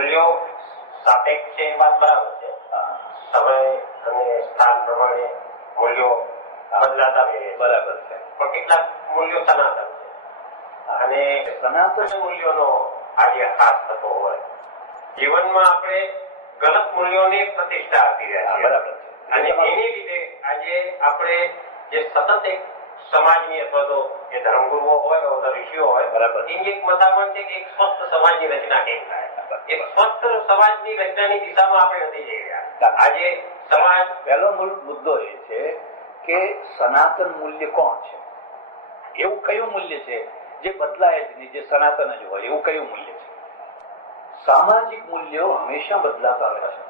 મૂલ્યો સાપેક્ષ છે એ વાત બરાબર છે. સમય અને સ્થાન પ્રમાણે મૂલ્યો બદલાતા રહે બરાબર છે, પણ કેટલાક મૂલ્યો સનાતન છે અને સનાતન મૂલ્યોનો આજે ખાસ થતો હોય જીવનમાં આપણે ગલત મૂલ્યોની પ્રતિષ્ઠા આપી રહ્યા છીએ. બરાબર છે. અને એને લીધે આજે આપણે જે સતત એક સમાજની અથવા તો જે ધર્મગુરુઓ હોય અથવા ઋષિઓ હોય બરાબર એની એક મતામત છે કે એક સ્વસ્થ સમાજની રચના કેમ થાય. એ સ્વસ્થ સમાજની રચનાની દિશામાં આપણે નથી જઈ રહ્યા. આજે સમાજ પહેલો મૂળ મુદ્દો એ છે કે સનાતન મૂલ્ય કોણ છે, એવું કયું મૂલ્ય છે જે બદલાય જ નહીં, જે સનાતન જ હોય એવું કયું મૂલ્ય છે. સામાજિક મૂલ્યો હંમેશા બદલાતા રહે છે,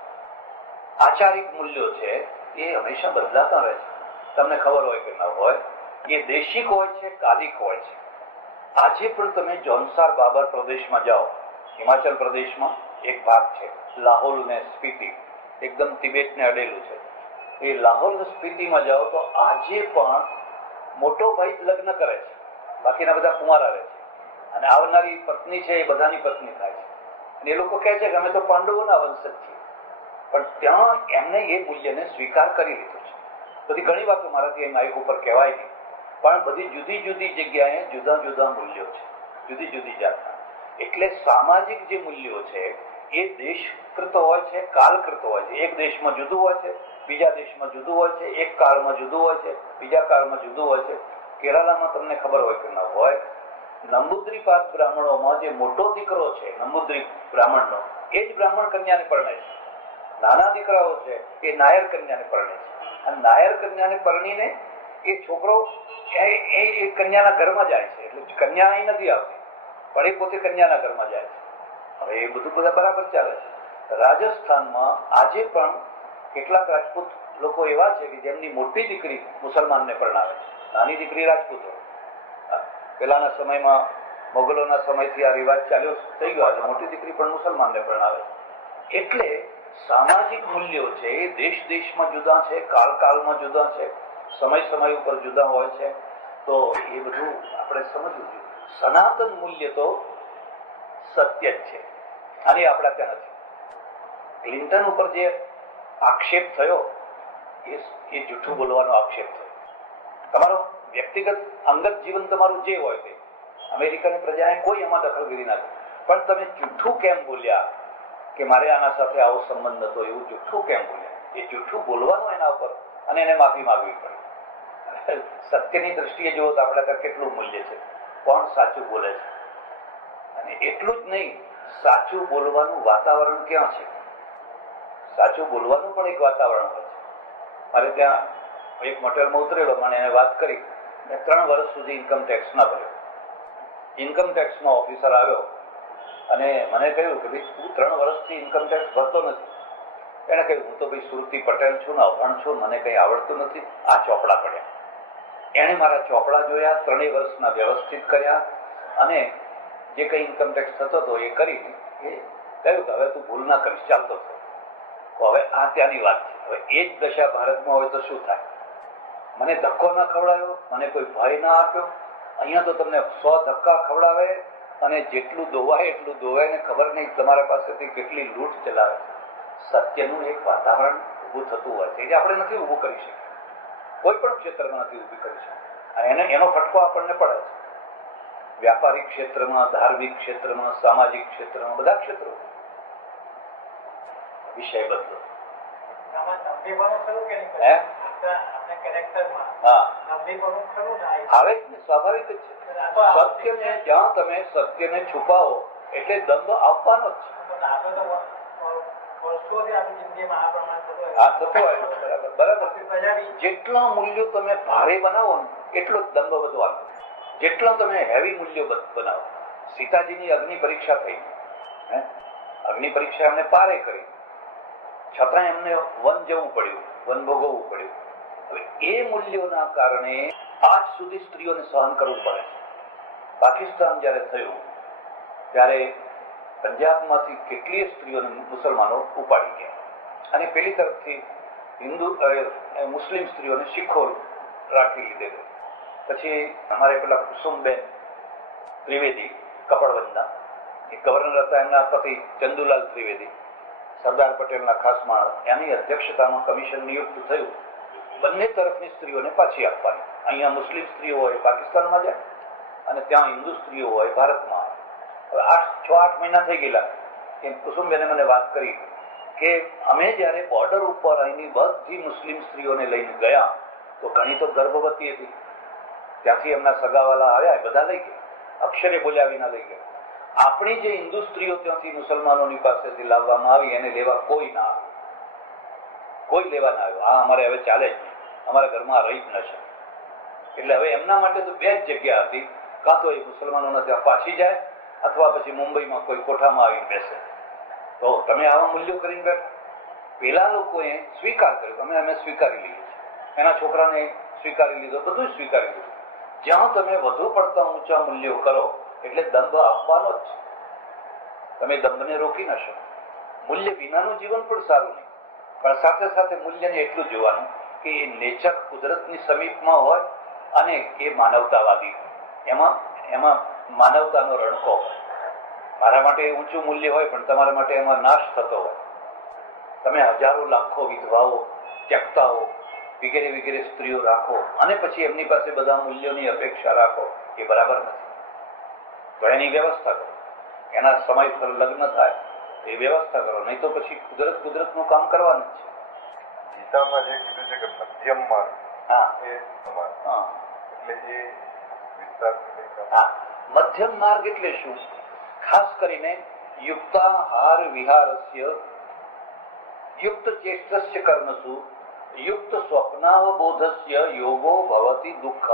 આચારિક મૂલ્યો છે એ હંમેશા બદલાતા રહે છે. તમને ખબર હોય કે ન હોય, એ દેશિક હોય છે, કાલિક હોય છે. આજે પણ તમે જોનસાર બાબર પ્રદેશમાં જાઓ, હિમાચલ પ્રદેશમાં એક ભાગ છે લાહોલ ને સ્પીતિ, એકદમ તિબેટને અડેલું છે. એ લાહોલ ને સ્પીતિમાં જાઓ તો આજે પણ મોટો ભાઈ લગ્ન કરે છે, બાકીના બધા કુંવારા રહે છે અને આવનારી પત્ની છે એ બધાની પત્ની થાય છે. અને એ લોકો કહે છે કે અમે તો પાંડવોના વંશજ છીએ, પણ ત્યાં એમને એ મૂલ્યને સ્વીકાર કરી લીધો છે. બધી ઘણી વાતો મારાથી એ માઇક ઉપર કહેવાય નહીં, પણ બધી જુદી જુદી જગ્યાએ જુદા જુદા મૂલ્યો છે, જુદી જુદી જાતના. એટલે સામાજિક જે મૂલ્યો છે એ દેશકૃત હોય છે, કાળકૃત હોય છે. એક દેશમાં જુદું હોય છે, બીજા દેશમાં જુદું હોય છે, એક કાળમાં જુદું હોય છે, બીજા કાળમાં જુદું હોય છે. કેરાલામાં તમને ખબર હોય કે ન હોય, નંબુદ્રીપાત બ્રાહ્મણોમાં જે મોટો દીકરો છે નંબુદ્રી બ્રાહ્મણનો, એ જ બ્રાહ્મણ કન્યાને પરણે છે. નાના દીકરાઓ છે એ નાયર કન્યાને પરણે છે, અને નાયર કન્યાને પરણીને એ છોકરો એ કન્યાના ઘરમાં જાય છે. એટલે કન્યા અહીં નથી આવતી, પણ એ પોતે કન્યાના ઘરમાં જાય છે. હવે એ બધું બધા બરાબર ચાલે છે. રાજસ્થાનમાં આજે પણ કેટલાક રાજપૂત લોકો એવા છે કે જેમની મોટી દીકરી મુસલમાનને પરણાવે છે, નાની દીકરી રાજપૂતો. પેલાના સમયમાં મોગલોના સમયથી આ રિવાજ ચાલ્યો થઈ ગયો, આજે મોટી દીકરી પણ મુસલમાનને પરણાવે છે. એટલે સામાજિક મૂલ્યો છે એ દેશ દેશમાં જુદા છે, કાળ કાળમાં જુદા છે, સમય સમય ઉપર જુદા હોય છે. તો એ બધું આપણે સમજવું જોઈએ. સનાતન મૂલ્ય તો સત્ય જ છે, અને આપણા ત્યાં નથી. ક્લિન્ટન ઉપર જે આક્ષેપ થયો એ જૂઠું બોલવાનો આક્ષેપ થયો. તમારો વ્યક્તિગત અંગત જીવન તમારું જે હોય તે, અમેરિકાની પ્રજાએ કોઈ એમાં દખલગીરી ના કરી, પણ તમે જૂઠું કેમ બોલ્યા કે મારે આના સાથે આવો સંબંધ હતો, એવું જૂઠું કેમ બોલ્યા? એ જૂઠું બોલવાનું એના ઉપર, અને એને માફી માંગવી પડે. સત્યની દ્રષ્ટિએ જુઓ તો આપણા ત્યાં કેટલું મૂલ્ય છે, કોણ સાચું બોલે છે. અને એટલું જ નહીં, સાચું બોલવાનું વાતાવરણ ક્યાં છે? સાચું બોલવાનું પણ એક વાતાવરણ હોય છે. મારે ત્યાં એક મોટેલમાં ઉતરેલો, મને એને વાત કરી, મેં 3 વર્ષ સુધી ઇન્કમ ટેક્સ ના ભર્યો. ઇન્કમ ટેક્સનો ઓફિસર આવ્યો અને મને કહ્યું કે ભાઈ તું 3 વર્ષથી ઇન્કમ ટેક્સ ભરતો નથી. એને કહ્યું હું તો ભાઈ સુરતી પટેલ છું ને અભણ છું, મને કંઈ આવડતું નથી, આ ચોપડા પડ્યા. એણે મારા ચોપડા જોયા, 3 વર્ષના વ્યવસ્થિત કર્યા, અને જે કંઈ ઇન્કમ ટેક્સ થતો હતો એ કરી એ કહ્યું કે હવે તું ભૂલ ના કરીશ, ચાલતો થયો. તો હવે આ ત્યાંની વાત છે. હવે એ જ દશા ભારતમાં હોય તો શું થાય? મને ધક્કો ના ખવડાવ્યો, મને કોઈ ભય ના આપ્યો. અહીંયા તો તમને 100 ધક્કા ખવડાવે, અને જેટલું દોવાય એટલું દોવાય, ને ખબર નહીં તમારા પાસેથી કેટલી લૂંટ ચલાવે. સત્યનું એક વાતાવરણ ઊભું થતું હોય છે જે આપણે નથી ઊભું કરી શકીએ, કોઈ પણ ક્ષેત્રમાં નથી ઊભી કરી શકીએ. અને એનો ફટકો આપણને પડે છે. વ્યાપારિક ક્ષેત્રમાં, ધાર્મિક ક્ષેત્રમાં, સામાજિક ક્ષેત્રમાં, બધા ક્ષેત્રો. વિષય બદલો. આવે જ ને, સ્વાભાવિક જ છે. સત્યને જ્યાં તમે સત્યને છુપાવો એટલે દંભ આવવાનો જ છે. બરાબર. જેટલા મૂલ્યો તમે ભારે બનાવો ને એટલો જ દંભ વધવાનો. જેટલા તમે હેવી મૂલ્યો બનાવો. સીતાજીની અગ્નિ પરીક્ષા થઈ, અગ્નિ પરીક્ષા એમને પારે કરી, છતાં એમને વન જવું પડ્યું, વન ભોગવવું પડ્યું. હવે એ મૂલ્યોના કારણે આજ સુધી સ્ત્રીઓને સહન કરવું પડે. પાકિસ્તાન જયારે થયું ત્યારે પંજાબમાંથી કેટલીય સ્ત્રીઓને મુસલમાનો ઉપાડી ગયા, અને પેલી તરફથી મુસ્લિમ સ્ત્રીઓને શીખો રાખી લીધેલો. પછી અમારે પેલા કુસુમબેન ત્રિવેદી કપડવંદના, એ ગવર્નર હતા, એમના પતિ ચંદુલાલ ત્રિવેદી, સરદાર પટેલના ખાસ માણસ, એની અધ્યક્ષતામાં કમિશન નિયુક્ત થયું બંને તરફની સ્ત્રીઓને પાછી આપવાની. અહીંયા મુસ્લિમ સ્ત્રીઓ હોય પાકિસ્તાનમાં જાય અને ત્યાં હિન્દુ સ્ત્રીઓ હોય ભારતમાં. હવે 6-8 મહિના થઈ ગયેલા કે કુસુમબેને મને વાત કરી કે અમે જયારે બોર્ડર ઉપર અહીંની બધી મુસ્લિમ સ્ત્રીઓને લઈને ગયા તો ઘણી તો ગર્ભવતી હતી, ત્યાંથી એમના સગાવાલા આવ્યા, બધા લઈ ગયા, અક્ષરે બોલ્યા વિના લઈ ગયા. આપણી જે હિન્દુ સ્ત્રીઓ ત્યાંથી મુસલમાનોની પાસેથી લાવવામાં આવી એને લેવા કોઈ ના આવ્યું, કોઈ લેવા ના આવ્યું. હા, અમારે હવે ચાલે જ નહીં, અમારા ઘરમાં રહી જ ન શકે. એટલે હવે એમના માટે તો 2 જ જગ્યા હતી, કાં તો એ મુસલમાનોના ત્યાં પાછી જાય અથવા પછી મુંબઈમાં કોઈ કોઠામાં આવીને બેસે. તો તમે આવા મૂલ્યો કરીને બેઠા. પેલા લોકોએ સ્વીકાર કર્યો, અમે સ્વીકારી લીધું, એના છોકરાને સ્વીકારી લીધો, બધું જ સ્વીકારી લીધું. જ્યાં તમે વધુ પડતા ઊંચા મૂલ્યો કરો એટલે દંભ આપવાનો જ. તમે દંભને રોકી ન શકો. મૂલ્ય વિનાનું જીવન પણ સારું નહીં, પણ સાથે સાથે મૂલ્યને એટલું જોવાનું કે એ નેચર કુદરતની સમીપમાં હોય અને એ માનવતાવાદી હોય. એમાં માનવતાનો રણકો હોય. મારા માટે ઊંચું મૂલ્ય હોય પણ તમારા માટે એમાં નાશ થતો હોય. તમે હજારો લાખો વિધવાઓ, ત્યક્તાઓ વગેરે વગેરે સ્ત્રીઓ રાખો અને પછી એમની પાસે બધા મૂલ્યોની અપેક્ષા રાખો, એ બરાબર નથી. તો એની વ્યવસ્થા કરો, એના સમયસર લગ્ન થાય એ વ્યવસ્થા કરો, નહીં તો પછી કુદરતનું કામ કરવાનું જ છે. ગીતામાં જે કીધું છે કે મધ્યમ માર્ગ, મધ્યમ માર્ગ એટલે શું? ખાસ કરીને યુક્તાહાર વિહારસ્ય યુક્ત ચેષ્ટસ્ય કર્મસુ યુક્ત સ્વપ્નાવબોધસ્ય યોગો ભવતિ દુઃખઃ.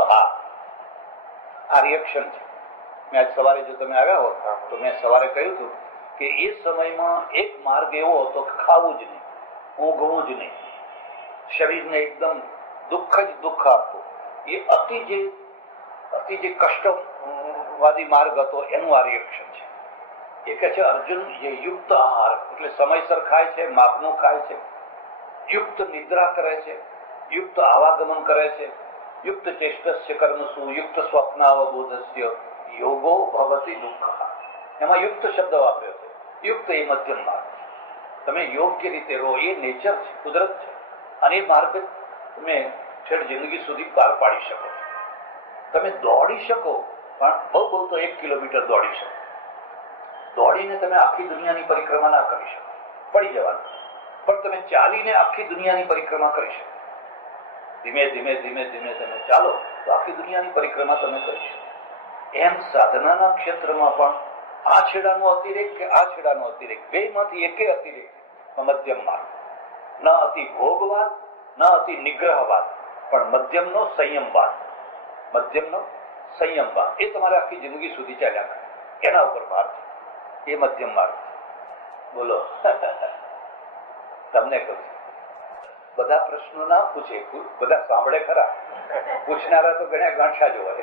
આ રિએક્શન છે. મેં આજ સવારે જો તમે આવ્યા હોત તો મેં સવારે કહ્યું હતું કે એ સમયમાં એક માર્ગ એવો હતો કે ખાવું જ નહીં, ઊંઘવું જ નહીં, શરીરને એકદમ દુઃખ જ દુઃખ આપતું. એ અતિ જે કષ્ટવાદી માર્ગ હતો એનું આ રિએક્શન છે. એ કહે છે અર્જુન જે યુક્ત આહાર એટલે સમયસર ખાય છે, માપનું ખાય છે, યુક્ત નિદ્રા કરે છે, યુક્ત આવાગમન કરે છે, યુક્ત ચેષ્ટસ્ય કર્મસુ યુક્ત સ્વપ્નાવબોધસ્ય યોગો ભવતિ દુઃખ. એમાં યુક્ત શબ્દ વાપર્યો છે. યુક્ત એ મધ્યમ માર્ગ. તમે યોગ્ય રીતે રહો, એ નેચર છે, કુદરત છે, અને એ માર્ગ તમે છેડ જિંદગી સુધી પાર પાડી શકો. તમે દોડી શકો પણ બહુ તો 1 કિલોમીટર દોડી શકો. દોડીને તમે આખી દુનિયાની પરિક્રમા ના કરી શકો, પડી જવાનું. પણ તમે ચાલીને આખી દુનિયાની પરિક્રમા કરી શકો. ધીમે ધીમે ધીમે ધીમે તમે ચાલો તો આખી દુનિયાની પરિક્રમા તમે કરી શકો. એમ સાધનાના ક્ષેત્રમાં પણ આ છેડાનો અતિરેક કે આ છેડાનો અતિરેક, બેમાંથી એકે અતિરેક મધ્યમ માર્ગ. ન અતિ ભોગવાદ, ન અતિ નિગ્રહવાદ, પણ મધ્યમનો સંયમવાદ. મધ્યમનો સંયમવાદ એ તમારે આખી જિંદગી સુધી ચાલ્યા કરે, એના ઉપર ભાર છે. એ મધ્યમ માર્ગ. બોલો તમને કહું, બધા પ્રશ્નો ના પૂછે, બધા સાંભળે ખરા, પૂછનારા તો ઘણા ગાંઠા જ હોય.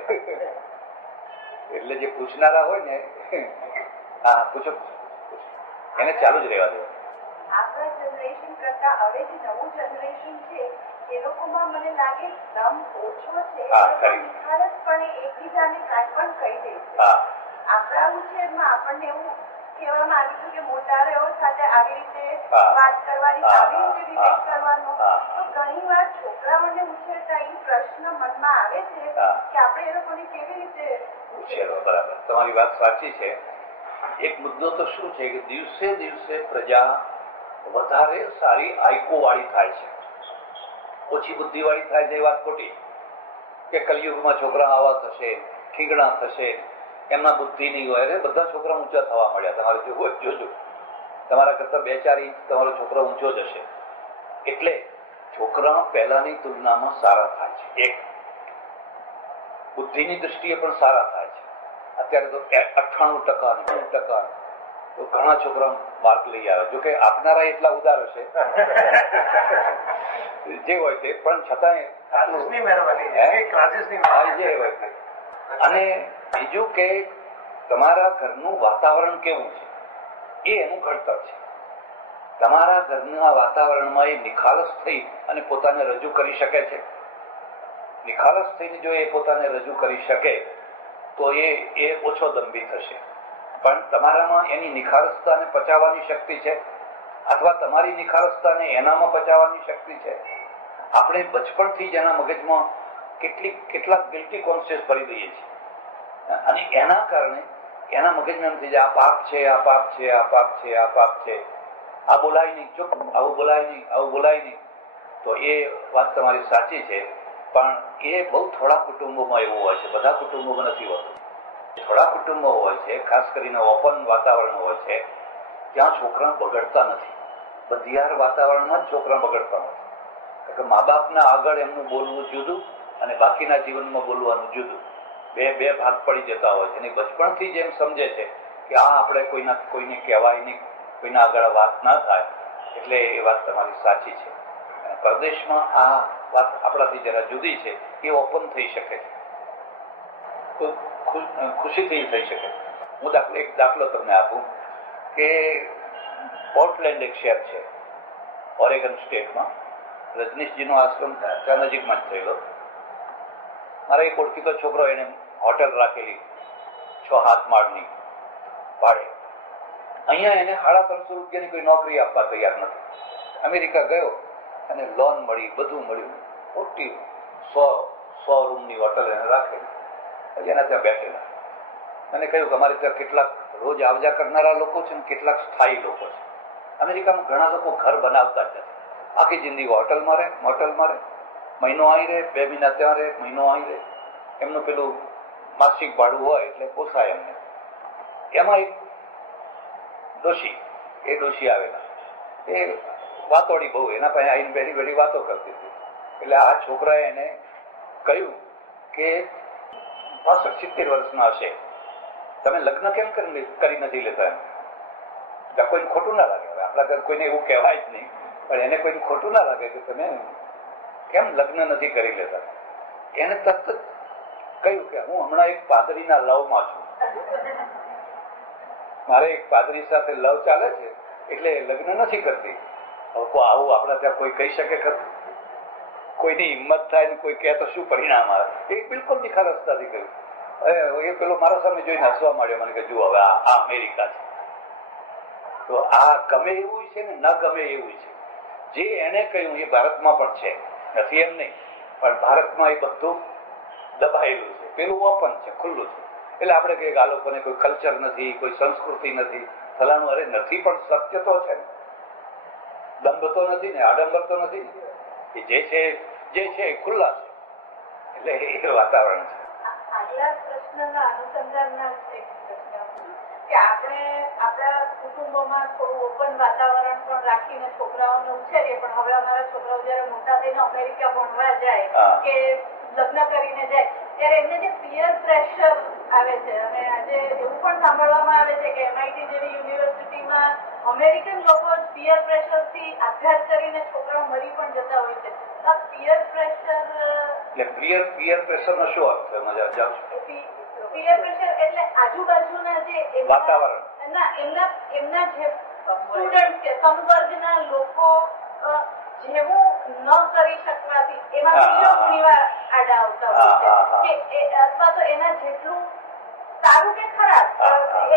એટલે જે પૂછનારા હોય ને, હા પૂછો, એને ચાલુ જ રહેવા દો. આપણા જનરેશન કરતા હવે જે નવું જનરેશન છે એ લોકોમાં મને લાગે દમ ઓછો છે, નિખાલસપણે એકબીજાને કાંઈ પણ કહી દે છે. આપણા ઉછેરમાં આપણને એવું કહેવામાં આવ્યું કે મોટા રહ્યો સાથે આવી રીતે વાત કરવાની, આવી રીતે રિલેટ કરવાનો. તો ઘણી વાર છોકરાઓને ઉછેરતા એ પ્રશ્ન મનમાં આવે છે કે આપણે એ લોકોને કેવી રીતે ઉછેરો. બરાબર, તમારી વાત સાચી છે. એક મુદ્દો તો શું છે કે દિવસે દિવસે પ્રજા વધારે સારી આઈકો વાળી થાય છે, ઓછી બુદ્ધિ વાળી થાય છે. એ વાત ખોટી કે કલયુગમાં છોકરા આવા થશે, ઠીંગણા થશે, એમના બુદ્ધિ નહીં હોય. અરે બધા છોકરા ઊંચા થવા મળ્યા. તમારે જોજો, તમારા કરતા 2-4 ઇંચ તમારો છોકરો ઊંચો જ હશે. એટલે છોકરા પહેલાની તુલનામાં સારા થાય છે. એક બુદ્ધિની દ્રષ્ટિએ પણ સારા થાય છે. અત્યારે તો 98% તો ઘણા છોકરા માર્ક લઈ આવે. જોકે આપનારા એટલા ઉદાર હશે જે હોય તે, પણ છતાંય અને બીજું કે તમારા ઘરનું વાતાવરણ કેવું છે એ એનું ઘડતર છે. તમારા ઘરના વાતાવરણમાં એ નિખાલસ થઈ અને પોતાને રજૂ કરી શકે છે. નિખાલસ થઈને જો એ પોતાને રજૂ કરી શકે તો એ ઓછો દંભી થશે. પણ તમારામાં એની નિખારસતાને પચાવવાની શક્તિ છે અથવા તમારી નિખારસતાને એનામાં પચાવવાની શક્તિ છે. આપણે બચપણથી જ એના મગજમાં કેટલાક ગિલ્ટી કોન્શિયસ ભરી દઈએ છીએ અને એના કારણે એના મગજમાં એમ થઈ જાય આ પાપ છે, આ પાપ છે, આ પાપ છે, આ પાપ છે, આ બોલાય નહીં, ચૂપ, આવું બોલાય નહીં, આવું બોલાય નહીં. તો એ વાત તમારી સાચી છે, પણ એ બહુ થોડા કુટુંબોમાં એવું હોય છે, બધા કુટુંબોમાં નથી હોતું. થોડા કુટુંબો હોય છે, ખાસ કરીને ઓપન વાતાવરણ હોય છે, ત્યાં છોકરા બગડતા નથી. બંધિયાર વાતાવરણમાં જ છોકરા બગડતા નથી. કારણ કે મા બાપના આગળ એમનું બોલવું જુદું અને બાકીના જીવનમાં બોલવાનું જુદું, બે ભાગ પડી જતા હોય છે. અને બચપણથી જ એમ સમજે છે કે આ આપણે કોઈને કહેવાય નહીં, કોઈના આગળ વાત ના થાય. એટલે એ વાત તમારી સાચી છે. પરદેશમાં આ વાત આપણાથી જરા જુદી છે. એ ઓપન થઈ શકે છે, ખુશીથી થઈ શકે. હું એક દાખલો તમને આપું કે પોર્ટલેન્ડ એક શહેર છે ઓરેગન સ્ટેટમાં. રજનીશજીનો આશ્રમ ત્યાં નજીકમાં જ થયેલો. મારા એક ઓળખીતો છોકરો, એને હોટેલ રાખેલી 6-7 માળની ભાડે. અહીંયા એને 350 રૂપિયાની કોઈ નોકરી આપવા તૈયાર નથી. અમેરિકા ગયો અને લોન મળી, બધું મળ્યું. મોટી 100 રૂમની હોટલ એને રાખેલી. પછી એના ત્યાં બેઠેલા. મને કહ્યું કે અમારે ત્યાં કેટલાક રોજ આવજા કરનારા લોકો છે ને કેટલાક સ્થાયી લોકો છે. અમેરિકામાં ઘણા લોકો ઘર બનાવતા જ નથી. આખી જિંદગી હોટલમાં રહે, મોટલમાં રહે, મહિનો અહીં રહે, 2 મહિના ત્યાં રહે, મહિનો અહીં રહે. એમનું પેલું માસિક ભાડું હોય એટલે પોસાય એમને. એમાં એક ડોશી આવેલા. એ વાતોડી બહુ, એના પાસે આવીને બેઠી વાતો કરતી હતી. એટલે આ છોકરાએ એને કહ્યું કે 65-70 વર્ષના હશે, તમે લગ્ન કેમ કરી નથી લેતા? એમ કોઈને ખોટું ના લાગે. આપણા ઘર કોઈને એવું કહેવાય જ નહીં, પણ એને કોઈને ખોટું ના લાગે કે તમે કેમ લગ્ન નથી કરી લેતા. એને તરત જ કહ્યું કે હું હમણાં એક પાદરીના લવમાં છું, મારે એક પાદરી સાથે લવ ચાલે છે, એટલે લગ્ન નથી કરતી. આવું આપણા ત્યાં કોઈ કહી શકે ખરું? કોઈની હિંમત થાય ને કોઈ કહે તો શું પરિણામ આવે? એ બિલકુલ નિખાલસતાથી કહ્યું. એ પેલો મારા સામે જોઈને હસવા માંડ્યો. મને કે જુઓ, હવે આ અમેરિકા છે. તો આ ગમે એવું છે ને ન ગમે એવું છે. જે એને કહ્યું એ ભારતમાં પણ છે, નથી એમ નહીં, પણ ભારતમાં એ બધું દબાયેલું છે. પેલું ઓપન છે, ખુલ્લું છે. એટલે આપણે કહીએ આ લોકોને કોઈ કલ્ચર નથી, કોઈ સંસ્કૃતિ નથી, ફલાણું. અરે નથી, પણ સત્ય તો છે ને. દંભ તો નથી ને, આડંબર તો નથી ને. એ જે છે એ ખુલ્લા છે. એટલે એ વાતાવરણ છે. આગલા પ્રશ્નના અનુસંધાનના એક પ્રશ્ન કે આપણે આપણા કુટુંબોમાં થોડું ઓપન વાતાવરણ પણ રાખીને છોકરાઓને ઉછેરીએ, પણ હવે અમારા છોકરાઓ જયારે મોટા થઈને અમેરિકા ભણવા જાય કે લગ્ન કરીને જાય ત્યારે એમને જે પિયર પ્રેશર આવે છે, અને આજે એવું પણ સાંભળવામાં આવે છે કે MIT જેવી યુનિવર્સિટીમાં અમેરિકન લોકો જ પિયર પ્રેશરથી આઘાત કરીને છોકરાઓ મરી પણ જતા હોય છે. આ પિયર પ્રેશર પિયર પ્રેશર નો શું અર્થ છે? પિયર પ્રેશર એટલે આજુબાજુના જે વાતાવરણ, ના એમના જે સ્ટુડન્ટ કે સમવર્ગના લોકો જેવું ન કરી શકવાથી એમાં બીજો ઘણીવાર આડા આવતા હોય છે કે અથવા તો એના જેટલું સારું કે ખરાબ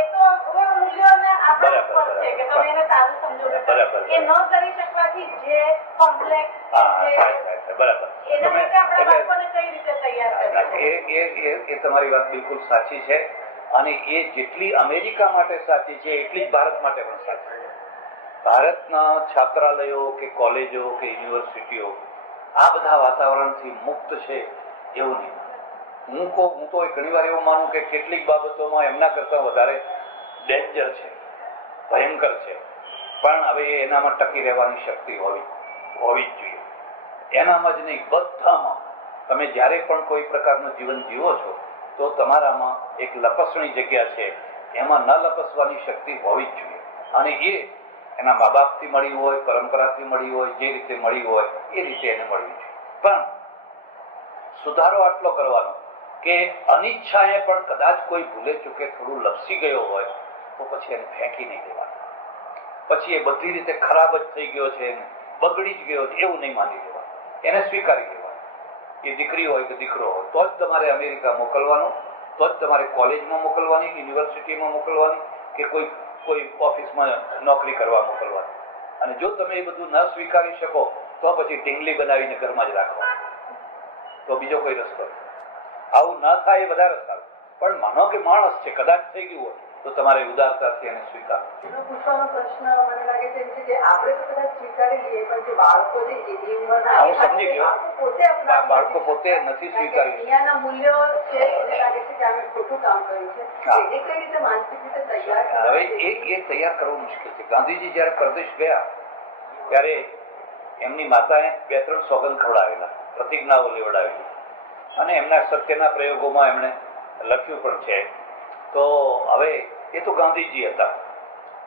એ તો મૂલ્યોને આપણા ઉપર છે કે તમે એને સારું સમજો. એ ન કરી શકવાથી જે કોમ્પ્લેક્સ એના માટે આપણા બાળકોને કઈ રીતે તૈયાર કરીએ? એ તમારી વાત બિલકુલ સાચી છે. અને એ જેટલી અમેરિકા માટે સાચી છે એટલી જ ભારત માટે પણ સાચી છે. ભારતના છાત્રાલયો કે કોલેજો કે યુનિવર્સિટીઓ આ બધા વાતાવરણથી મુક્ત છે એવું નહીં. હું તો ઘણી વાર એવું માનું કે કેટલીક બાબતોમાં એમના કરતા વધારે ડેન્જર છે, ભયંકર છે. પણ હવે એનામાં ટકી રહેવાની શક્તિ હોવી જ જોઈએ. એનામાં જ નહીં, બધામાં. તમે જ્યારે પણ કોઈ પ્રકારનું જીવન જીવો છો તો તમારામાં એક લપસણી જગ્યા છે, એમાં ન લપસવાની શક્તિ હોવી જ જોઈએ. અને એ એના મા બાપથી મળી હોય, પરંપરાથી મળી હોય, જે રીતે મળી હોય એ રીતે એને મળવી જોઈએ. પણ સુધારો આટલો કરવાનો કે અનિચ્છાએ પણ કદાચ કોઈ ભૂલે ચૂકે થોડું લપસી ગયો હોય તો પછી એને ફેંકી નહીં દેવાનું. પછી એ બધી રીતે ખરાબ જ થઈ ગયો છે, બગડી જ ગયો છે એવું નહીં માની લેવાનું. એને સ્વીકારી લેવાનું. એ દીકરી હોય કે દીકરો હોય તો જ તમારે અમેરિકા મોકલવાનું, તો જ તમારે કોલેજમાં મોકલવાની, યુનિવર્સિટીમાં મોકલવાની, કે કોઈ ઓફિસમાં નોકરી કરવા મોકલવા. અને જો તમે એ બધું ન સ્વીકારી શકો તો પછી ઢીંગલી બનાવીને ઘરમાં જ રાખો, તો બીજો કોઈ રસ્તો. આવું ન થાય એ વધારે સારું. પણ માનો કે માણસ છે, કદાચ થઈ ગયું હોય તો તમારે ઉદારતાથી એને સ્વીકારવું. પૂછવાનો પ્રશ્ન મને લાગે છે કે આપણે તો કદાચ સ્વીકારી લઈએ, પણ જે બાળકો છે એ ઉંમરના હું સમજી ગયો, બાળકો પોતે નથી સ્વીકારી. દુનિયાના મૂલ્યો છે, એને લાગે છે કે અમે ખોટું કામ કર્યું છે, એને કઈ રીતે માનસિક રીતે તૈયાર. હવે એ તૈયાર કરવું મુશ્કેલ છે. ગાંધીજી જયારે પરદેશ ગયા ત્યારે એમની માતાએ 2-3 સોગંદ ખવડાવેલા, પ્રતિજ્ઞાઓ લેવડાવેલી, અને એમના સત્યના પ્રયોગોમાં એમણે લખ્યું પણ છે. તો હવે એ તો ગાંધીજી હતા,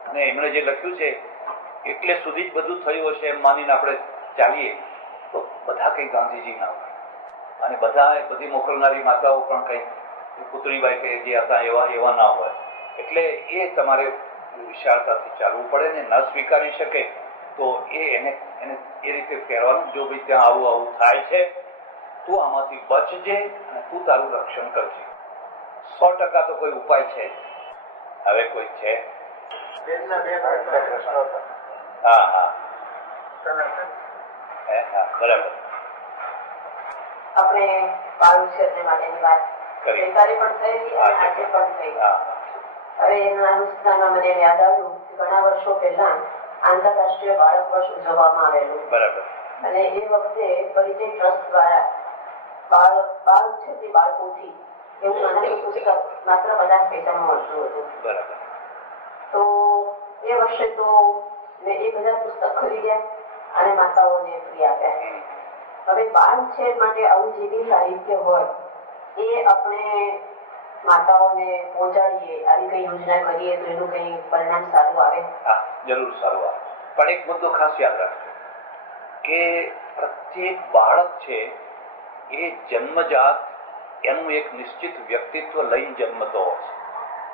અને એમણે જે લખ્યું છે એટલે સુધી જ બધું થયું હશે એમ માનીને આપણે ચાલીએ તો બધા કંઈ ગાંધીજી ના હોય. અને બધી મોકલનારી માતાઓ પણ કંઈ પુતળીબાઈ કે જે હતા એવા ના હોય. એટલે એ તમારે વિશાળતાથી ચાલવું પડે ને. ન સ્વીકારી શકે તો એને એ રીતે કહેવાનું, જો ભાઈ ત્યાં આવું થાય છે, તું આમાંથી બચજે અને તું તારું રક્ષણ કરજે. 100% તો કોઈ ઉપાય છે. હવે કોઈ છે? હા, બરાબર. આપણે બાળ ઉછેર માટેની વાત ગઈકાલે પણ થયેલી અને આજે પણ થઈ. હવે એના અનુષ્ઠાનમાં મને યાદ આવ્યું કે ઘણા વર્ષો પહેલા આંતરરાષ્ટ્રીય બાળક વર્ષ ઉજવવામાં આવેલું. બરાબર. અને એ વખતે પરિચય ટ્રસ્ટ દ્વારા બાળ ઉછેરથી બાળકોથી એવું નાનું પુસ્તક માત્ર 50 પૈસામાં મળતું હતું. બરાબર. તો એ વર્ષે તો મેં 1000 પુસ્તક ખરીદ્યા અને માતાઓને ફ્રી આપ્યા. હવે બાળ ઉછેર માટે આવું જે બી સાહિત્ય હોય એ આપણે માતાઓને પહોંચાડીએ, આવી કઈ યોજના કરીએ તો એનું કઈ પરિણામ સારું આવે. હા, જરૂર સારું આવે. પણ એક મુદ્દો ખાસ યાદ રાખજો કે પ્રત્યેક બાળક છે એ જન્મજાત એનું એક નિશ્ચિત વ્યક્તિત્વ લઈને જન્મતો હોય છે.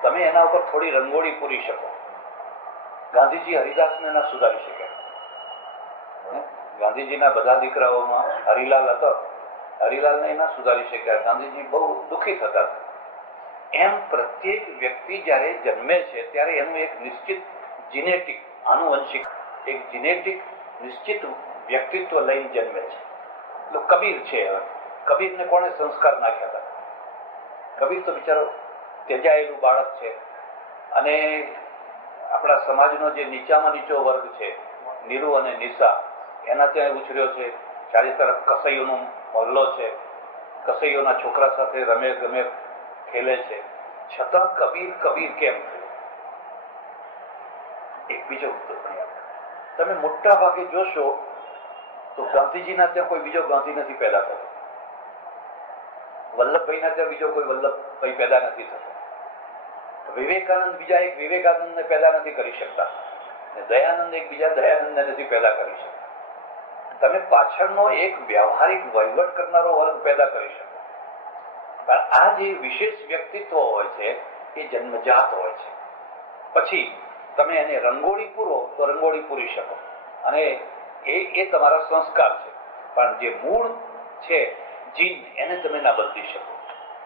તમે એના ઉપર થોડી રંગોળી પૂરી શકો. ગાંધીજી હરિદાસને ના સુધારી શક્યા. ગાંધીજીના બધા દીકરાઓમાં હરિલાલ હતો, હરિલાલને ના સુધારી શક્યા. ગાંધીજી બહુ દુઃખી થતા. એમ પ્રત્યેક વ્યક્તિ જયારે જન્મે છે ત્યારે એનું એક નિશ્ચિત જીનેટિક આનુવંશિક એક જીનેટિક નિશ્ચિત વ્યક્તિત્વ લઈને જન્મે છે. કબીર છે, કબીરને કોણે સંસ્કાર નાખ્યા હતા? કબીર તો બિચારો ત્યજાયેલું બાળક છે. અને આપણા સમાજનો જે નીચામાં નીચો વર્ગ છે, નીરુ અને નિશા, એના ત્યાં ઉછર્યો છે. ચારે તરફ કસૈયોનો મહોલ્લો છે, કસૈયોના છોકરા સાથે રમે ગમે ખેલે છે. છતાં કબીર કબીર કેમ થયો? એક બીજો મુદ્દો પણ યાદ. તમે મોટા ભાગે જોશો તો ગાંધીજીના ત્યાં કોઈ બીજો ગાંધી નથી પેદા થતો. વલ્લભભાઈના ત્યાં બીજો કોઈ વલ્લભભાઈ પેદા નથી થતો. વિવેકાનંદ બીજા એક વિવેકાનંદને પેદા નથી કરી શકતા. દયાનંદ એક બીજા દયાનંદને નથી પેદા કરી શકતા. તમે પાછળનો એક વ્યવહારિક વહીવટ કરનારો વર્ગ પેદા કરી શકો. પણ આ જે વિશેષ વ્યક્તિત્વ હોય છે એ જન્મજાત હોય છે. પછી તમે એને રંગોળી પૂરો તો રંગોળી પૂરી શકો, અને એ તમારા સંસ્કાર છે. પણ જે મૂળ છે જીન, એને તમે ના બદલી શકો.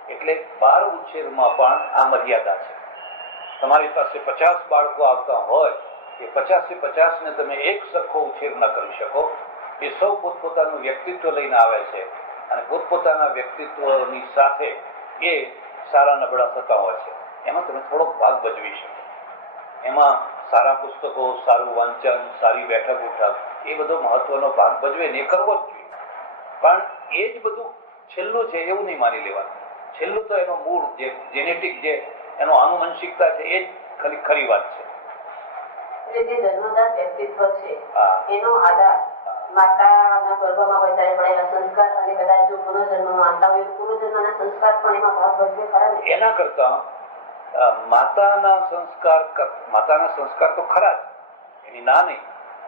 એટલે બાળ ઉછેરમાં પણ આ મર્યાદા છે. તમારી પાસે 50 બાળકો આવતા હોય એ 50-50 ને તમે એક સરખો ઉછેર ન કરી શકો. એ સૌ પોતપોતાનું વ્યક્તિત્વ લઈને આવે છે, અને પોતપોતાના વ્યક્તિત્વની સાથે એ સારા નબળા થતા હોય છે. એમાં તમે થોડોક ભાગ ભજવી શકો. એમાં સારા પુસ્તકો, સારું વાંચન, સારી બેઠક ઉઠક, એ બધો મહત્વનો ભાગ ભજવે ને એ કરવો જ જોઈએ. પણ એ જ બધું છેલ્લું છે એવું નહીં માની લેવાનું. છેલ્લું તો એનો મૂળ જે જેનેટિક જે એનો આનુવંશિકતા છે એ જ ખરી વાત છે. એટલે જે જન્મજાત વ્યક્તિત્વ છે એનો આધાર માતાના ગર્ભમાં હોય ત્યારે પડેલા સંસ્કાર, અને કદાચ જો પુનર્જન્મમાં આવતા હોય પુનર્જન્મના સંસ્કાર પણ એમાં ભાગ ભજવે ખરા ને? એના કરતા માતાના સંસ્કાર તો ખરા જ, એની ના નહીં.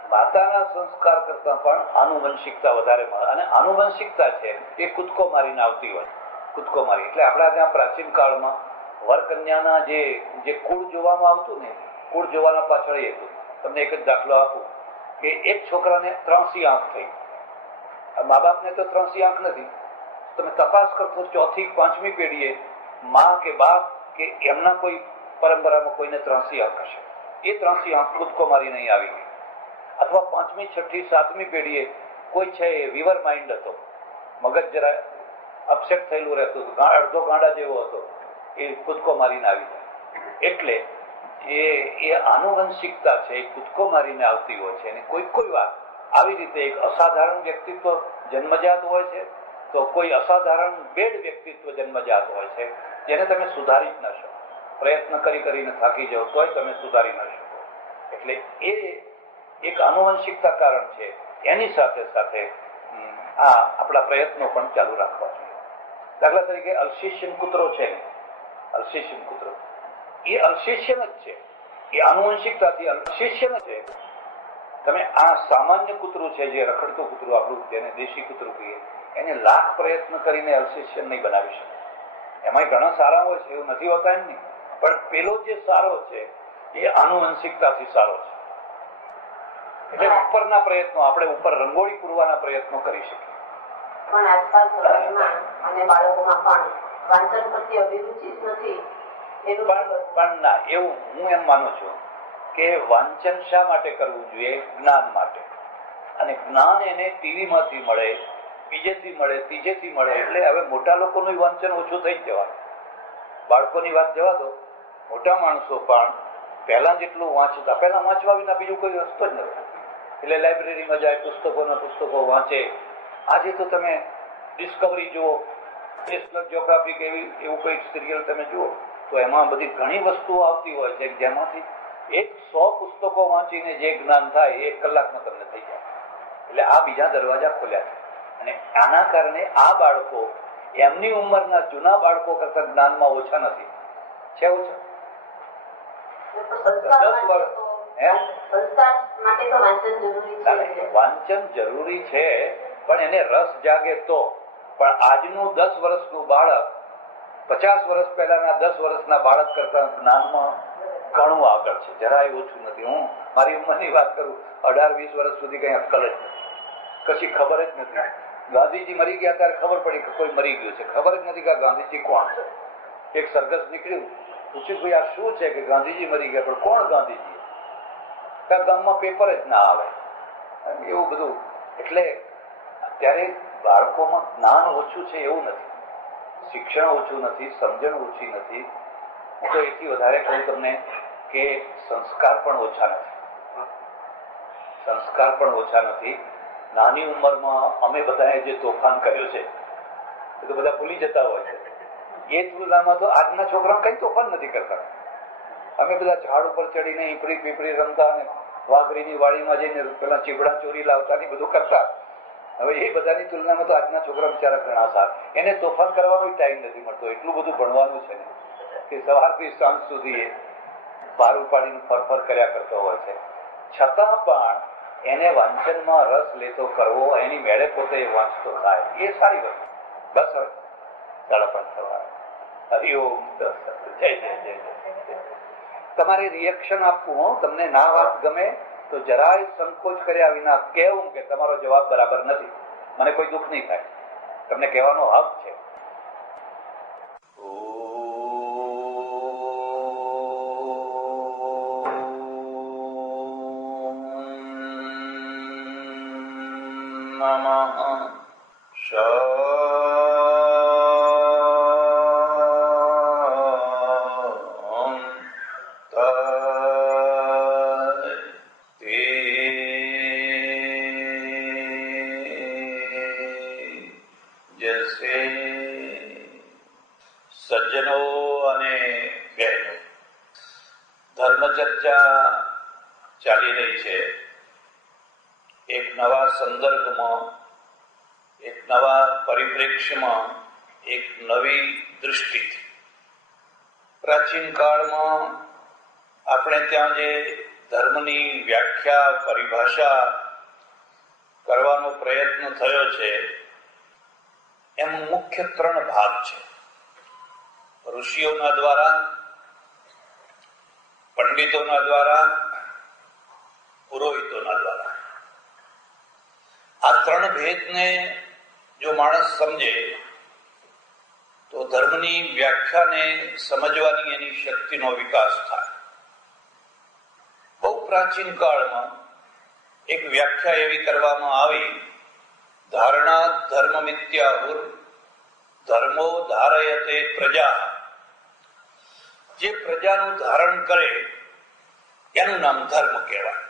માતાના સંસ્કાર કરતા પણ આનુવંશિકતા વધારે મળે. અને આનુવંશિકતા છે એ કૂદકો મારીને આવતી હોય. કૂદકો મારી એટલે આપણા ત્યાં પ્રાચીન કાળમાં વરકન્યાના જે કુળ જોવામાં આવતું ને, કુળ જોવાના પાછળ એ હતું. તમને એક જ દાખલો આપું કે એક છોકરાને 3 આંખ થઈ. મા બાપને તો 3 આંખ નથી. તમે તપાસ કરશો 4થી 5મી પેઢીએ મા કે બાપ કે એમના કોઈ પરંપરામાં કોઈને 83 અંક હશે, એ 83 અંક કૂદકો મારીને અહીં આવી ગઈ. અથવા 5મી, 6ઠી, 7મી પેઢીએ કોઈ છે એ વિવર માઇન્ડ હતો, મગજ જરા અપસેટ થયેલું રહેતું, અડધો ગાંડા જેવો હતો, એ કૂદકો મારીને આવી જાય. એટલે એ આનુવંશિકતા છે, એ કૂદકો મારીને આવતી હોય છે. અને કોઈ વાર આવી રીતે એક અસાધારણ વ્યક્તિત્વ જન્મજાત હોય છે, તો કોઈ અસાધારણ બેડ વ્યક્તિત્વ જન્મજાત હોય છે, જેને તમે સુધારી જ ન શકો. પ્રયત્ન કરીને થાકી જાઓ તોય તમે સુધારી ન શકો. એટલે એ એક આનુવંશિકતા કારણ છે. એની સાથે સાથે આ આપણા પ્રયત્નો પણ ચાલુ રાખવા જોઈએ. દાખલા તરીકે અલ્સેશિયન કૂતરો છે ને, અલ્સેશિયન કૂતરો એ અલ્સેશિયન જ છે, એ આનુવંશિકતાથી અલ્સેશિયન છે. તમે આ સામાન્ય કૂતરું છે, જે રખડતું કૂતરું આપણું, જેને દેશી કૂતરું કહીએ, એને લાખ પ્રયત્ન કરીને અલ્સેશિયન નહીં બનાવી શકે. એમાં ઘણા સારા હોય છે, એવું નથી હોતા એમ નહીં, પણ પેલો જે સારો છે એ આનુવંશિકતાથી સારો છે. એટલે ઉપરના પ્રયત્નો, આપણે ઉપર રંગોળી પૂરવાના પ્રયત્નો કરી શકીએ. પણ આજકાલ સમાજમાં અને બાળકોમાં પણ વાંચન પ્રત્યે અભિરુચિ જ નથી. પણ ના, એવું હું એમ માનું છું કે વાંચન શા માટે કરવું જોઈએ? જ્ઞાન માટે. અને જ્ઞાન એને ટીવી માંથી મળે, બીજેથી મળે, ત્રીજેથી મળે. એટલે હવે મોટા લોકોનું વાંચન ઓછું થઈ જ જવાનું. બાળકોની વાત જવા દો, મોટા માણસો પણ પહેલા જેટલું વાંચતા, પહેલા વાંચવા વિના બીજું કોઈ વસ્તુ જ નથી. એટલે લાઇબ્રેરીમાં જાય, પુસ્તકો વાંચે. આજે તો તમે ડિસ્કવરી જુઓ, નેશનલ જ્યોગ્રાફિક એવું કોઈ સિરિયલ તમે જુઓ, તો એમાં બધી ઘણી વસ્તુઓ આવતી હોય છે, જેમાંથી 100 પુસ્તકો વાંચીને જે જ્ઞાન થાય એ 1 કલાકમાં તમને થઈ જાય. એટલે આ બીજા દરવાજા ખોલ્યા છે. અને આના કારણે આ બાળકો એમની ઉંમરના જૂના બાળકો કરતા જ્ઞાનમાં ઓછા નથી, છે ઓછા. 10 વર્ષ વાંચન જરૂરી છે, પણ એને રસ જાગે તો. પણ આજનું 10 વર્ષનું બાળક 50 વર્ષ પહેલાના 10 વર્ષના બાળક કરતા જ્ઞાનમાં ઘણું આગળ છે, જરાય ઓછું નથી. હું મારી ઉંમરની વાત કરું, 18-20 વર્ષ સુધી કઈ અક્કલ જ નથી, કશી ખબર જ નથી. ગાંધીજી મરી ગયા ત્યારે ખબર પડી કે કોઈ મરી ગયું છે, ખબર જ નથી કે ગાંધીજી કોણ છે. એક સરઘસ નીકળ્યું, પૂછ્યું ભાઈ આ શું છે? કે ગાંધીજી મરી ગયા. પણ કોણ ગાંધીજી? ગામમાં પેપર જ ના આવે, એવું બધું. એટલે અત્યારે બાળકોમાં જ્ઞાન ઓછું છે એવું નથી, શિક્ષણ ઓછું નથી, સમજણ ઓછી નથી. હું તો એથી વધારે કહું તમને કે સંસ્કાર પણ ઓછા નથી. સંસ્કાર પણ ઓછા નથી. નાની ઉંમરમાં અમે બધાએ જે તોફાન કર્યું છે એ તો બધા ભૂલી જતા હોય છે. એ તુલનામાં તો આજના છોકરા કઈ તોફાન નથી કરતા. અમે બધા ઝાડ ઉપર ચડીને ઈપડી પીપડી રમતા, અને વાઘરીની વાડીમાં જઈને પેલા ચીબડા ચોરી લાવતા ને બધું કરતા. હવે એ બધાની તુલનામાં તો આજના છોકરા બિચારા ઘણા સારા. એને તોફાન કરવાનો ટાઈમ નથી મળતો, એટલું બધું ભણવાનું છે ને કે સવારથી સાંજ સુધી એ બહાર ઉપાડીને ફરફર કર્યા કરતો હોય છે. છતાં પણ એને વાંચનમાં રસ લેતો કરવો, એની મેળે પોતે વાંચતો થાય, એ સારી વસ્તુ. બસ હવે 5:30 થવા. હરિઓમ. જય જય જય જય. તમારે રિએક્શન આપવું. તમને ના વાત ગમે તો જરાય સંકોચ કર્યા વિના કહેવું કે તમારો જવાબ બરાબર નથી. મને કોઈ દુઃખ નહીં થાય, તમને કહેવાનો હક છે. સજ્જનો અને બહેનો, ધર્મચર્ચા ચાલી રહી છે. એક નવા સંદર્ભમાં, એક નવા પરિપ્રેક્ષ્યમાં, એક નવી દૃષ્ટિથી. પ્રાચીન કાળમાં આપણે ત્યાં જે ધર્મની વ્યાખ્યા, પરિભાષા કરવાનો પ્રયત્ન થયો છે એમાં મુખ્ય 3 ભાગ છે. ઋષિઓના દ્વારા, પંડિતોના દ્વારા, પુરોહિતોના દ્વારા. આ 3 ભેદને જો માણસ સમજે તો ધર્મની વ્યાખ્યાને સમજવાની એની શક્તિનો વિકાસ થાય. બહુ પ્રાચીન કાળમાં એક વ્યાખ્યા એવી કરવામાં આવી, ધારણા ધર્મ મિત્યાહુર ધર્મો ધારયતે પ્રજા. જે પ્રજાનું ધારણ કરે એનું નામ ધર્મ કહેવાય.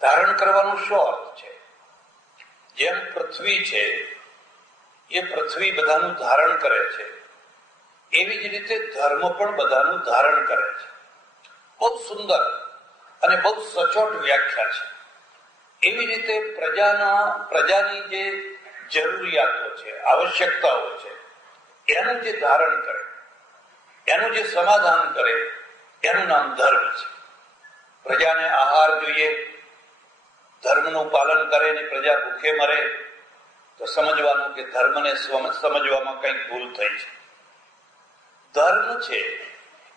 ધારણ કરવાનો શું અર્થ છે? જેમ પૃથ્વી છે એ પૃથ્વી બધાનું ધારણ કરે છે, એવી જ રીતે ધર્મ પણ બધાનું ધારણ કરે છે. બહુ સુંદર અને બહુ સચોટ વ્યાખ્યા છે. એવી રીતે પ્રજાની જે જરૂરિયાતો છે, આવશ્યકતાઓ છે, એનું જે ધારણ કરે, એનું જે સમાધાન કરે, એનું નામ ધર્મ છે. પ્રજાને આહાર જોઈએ, ધર્મનું પાલન કરે ને પ્રજા ભૂખે મરે તો સમજવાનું કે ધર્મને સમજવામાં કંઈક ભૂલ થઈ છે. ધર્મ છે